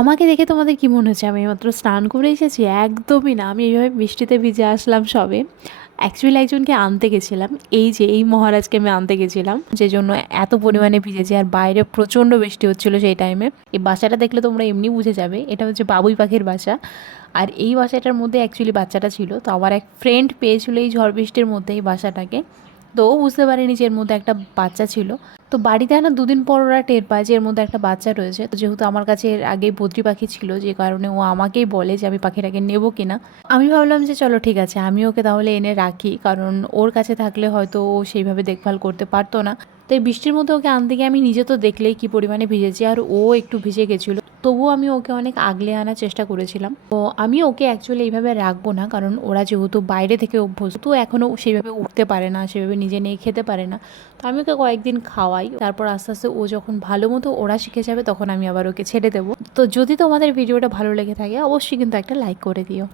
আমাকে দেখে তোমাদের কি মনে হচ্ছে আমি মাত্র স্নান করে এসেছি? একদমই না। আমি এইভাবে বৃষ্টিতে ভিজে আসলাম সবে। অ্যাকচুয়ালি একজনকে আনতে গেছিলাম। এই যে এই মহারাজকে আমি আনতে গেছিলাম। যেজন্য এত পরিমাণে ভিজেছি আর বাইরে প্রচণ্ড বৃষ্টি হচ্ছিল সেই টাইমে। এই বাসাটা দেখলে তোমরা এমনি বুঝে যাবে। এটা হচ্ছে বাবুই পাখির বাসা। আর এই বাসাটার মধ্যে অ্যাকচুয়ালি বাচ্চাটা ছিল। তো আমার এক ফ্রেন্ড পেয়েছিল এই ঝড় বৃষ্টির মধ্যে এই বাসাটাকে। তো ও বুঝতে পারেনি যে এর মধ্যে একটা বাচ্চা ছিল। তো বাড়িতে না দুদিন পর ওরা টের পায় যে এর মধ্যে একটা বাচ্চা রয়েছে। তো যেহেতু আমার কাছে এর আগে বদ্রি পাখি ছিল, যে কারণে ও আমাকেই বলে যে আমি পাখিটাকে নেবো কিনা। আমি ভাবলাম যে চলো ঠিক আছে, আমি ওকে তাহলে এনে রাখি, কারণ ওর কাছে থাকলে হয়তো ও সেইভাবে দেখভাল করতে পারতো না। তো এই বৃষ্টির মধ্যে ওকে আনতে গিয়ে আমি নিজে তো দেখলেই কী পরিমাণে ভিজেছি, আর ও একটু ভিজে গেছিলো। তবুও আমি ওকে অনেক আগলে আনার চেষ্টা করেছিলাম। তো আমি ওকে অ্যাকচুয়ালি এইভাবে রাখবো না, কারণ ওরা যেহেতু বাইরে থেকে অভ্যস্ত, এখনও সেইভাবে উঠতে পারে না, সেভাবে নিজে নিয়ে খেতে পারে না। তো আমি ওকে কয়েকদিন খাওয়াই, তারপর আস্তে আস্তে ও যখন ভালো মতো ওরা শিখে যাবে তখন আমি আবার ওকে ছেড়ে দেবো। তো যদি তোমাদের ভিডিওটা ভালো লেগে থাকে অবশ্যই কিন্তু একটা লাইক করে দিও।